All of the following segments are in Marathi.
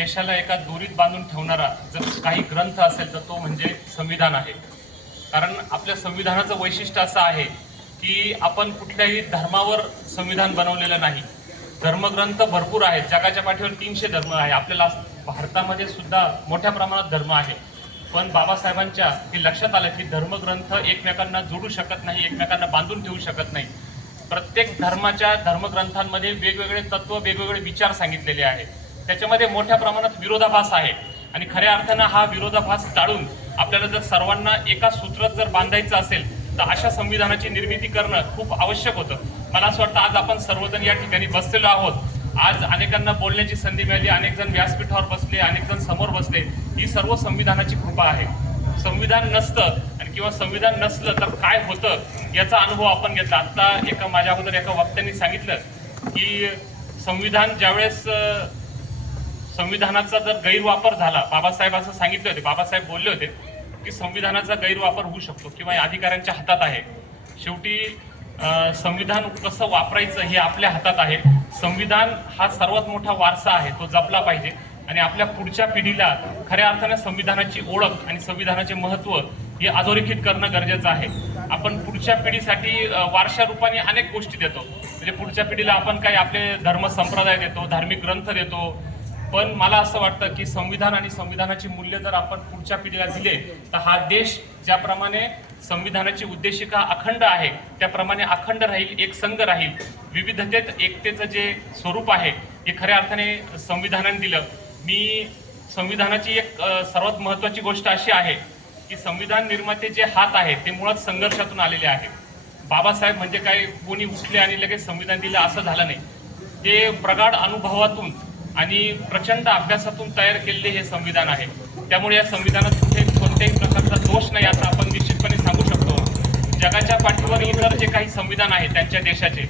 देशाला एका दोरीत बांधून ठेवणारा जर काही ग्रंथ असेल तर तो म्हणजे संविधान आहे। कारण आपल्या संविधानाचं वैशिष्ट्य असं आहे की आपण कुठल्याही धर्मावर संविधान बनवलेलं नाही। धर्मग्रंथ भरपूर आहेत, जगाच्या पाठीवर 300 धर्म आहे। आपल्याला भारतामध्ये सुद्धा मोठ्या प्रमाणात धर्म आहे, पण बाबासाहेबांच्या हे लक्षात आलं की धर्मग्रंथ एकमेकांना जोडू शकत नाही, एकमेकांना बांधून ठेवू शकत नाही। प्रत्येक धर्माच्या धर्मग्रंथांमध्ये वेगवेगळे तत्व, वेगवेगळे विचार सांगितलेले आहेत। त्याच्यामध्ये मोठ्या प्रमाणात विरोधाभास आहे आणि खऱ्या अर्थानं हा विरोधाभास टाळून आपल्याला जर सर्वांना एका सूत्रात जर बांधायचं असेल तर अशा संविधानाची निर्मिती करणं खूप आवश्यक होतं। मला असं वाटतं आज आपण सर्वजण या ठिकाणी बसलेलो आहोत। आज अनेकांना बोलण्याची संधी मिळाली, अनेक जण व्यासपीठावर बसले, अनेक जण समोर बसले। ही सर्व संविधानाची कृपा आहे। संविधान नसतं आणि किंवा संविधान नसलं तर काय होतं याचा अनुभव आपण घेतला। आता माझ्या अगोदर एका वक्त्यांनी सांगितलं की संविधान ज्यावेळेस संविधानाचा जर गैरवापर झाला, बाबासाहेब असं सांगितले होते, बाबासाहेब बोलले होते की संविधानाचा गैरवापर होऊ शकतो किंवा अधिकाऱ्यांच्या हातात आहे। शेवटी संविधान कसं वापरायचं हे आपल्या हातात आहे। संविधान हा सर्वात मोठा वारसा आहे, तो जपला पाहिजे आणि आपल्या पुढच्या पिढीला खऱ्या अर्थाने संविधानाची ओळख आणि संविधानाचे महत्त्व हे अधोरेखित करणं गरजेचं आहे। आपण पुढच्या पिढीसाठी वारसा रूपाने अनेक गोष्टी देतो, म्हणजे पुढच्या पिढीला आपण काही आपले धर्म संप्रदाय देतो, धार्मिक ग्रंथ देतो, पण मला असं वाटतं की संविधान आणि संविधानाची मूल्य जर आपण पुढच्या पिढीला दिले तर हा देश ज्याप्रमाणे संविधानाची उद्देशिका अखंड आहे त्याप्रमाणे अखंड राहील, एकसंघ राहील। विविधतेत एकतेचं जे स्वरूप आहे हे खऱ्या अर्थाने संविधानाने दिलं। मी संविधानाची एक सर्वात महत्त्वाची गोष्ट अशी आहे की संविधान निर्माते जे हात आहेत ते मुळात संघर्षातून आलेले आहेत। बाबासाहेब म्हणजे काय कोणी उठले आणि लगेच संविधान दिलं असं झालं नाही, ते प्रगाढ अनुभवातून आणि प्रचंड अभ्यासातून तयार केलेले हे संविधान आहे। त्यामुळे या संविधानात कोणत्याही प्रकारचा दोष नाही असं आपण निश्चितपणे सांगू शकतो। जगाच्या पाठीवर इतर जे काही संविधान आहे त्यांच्या देशाचे,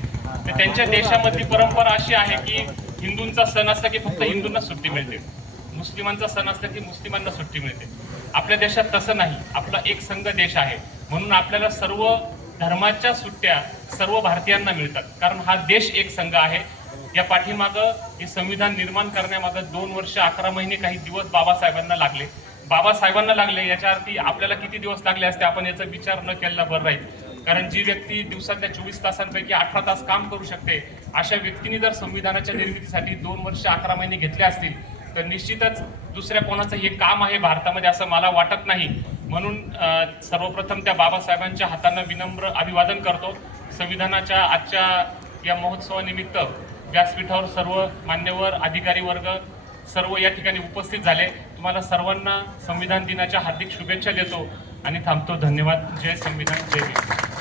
तर त्यांच्या देशामधली परंपरा अशी आहे की हिंदूंचा सण असला की फक्त हिंदूंना सुट्टी मिळते, मुस्लिमांचा सण असला की मुस्लिमांना सुट्टी मिळते। आपल्या देशात तसं नाही, आपला एक संघ देश आहे, म्हणून आपल्याला सर्व धर्माच्या सुट्ट्या सर्व भारतीयांना मिळतात, कारण हा देश एक संघ आहे। या पाठीमागं हे संविधान निर्माण करण्यामागं 2 वर्ष 11 महिने काही दिवस बाबासाहेबांना लागले। याच्या अर्थी आपल्याला किती दिवस लागले असते आपण याचा विचार न केला बरं राहील। कारण जी व्यक्ती दिवसातल्या 24 तासांपैकी 18 तास काम करू शकते, अशा व्यक्तीने जर संविधानाच्या निर्मितीसाठी 2 वर्ष 11 महिने घेतले असतील तर निश्चितच दुसऱ्या कोणाचं हे काम आहे भारतामध्ये असं मला वाटत नाही। म्हणून सर्वप्रथम त्या बाबासाहेबांच्या हातांना विनम्र अभिवादन करतो। संविधानाच्या आजच्या या महोत्सवानिमित्त व्यासपीठावर सर्व मान्यवर अधिकारी वर्ग सर्व या ठिकाणी उपस्थित झाले। तुम्हाला सर्वांना संविधान दिनाच्या हार्दिक शुभेच्छा देतो आणि थांबतो। धन्यवाद। जय संविधान, जय भीम।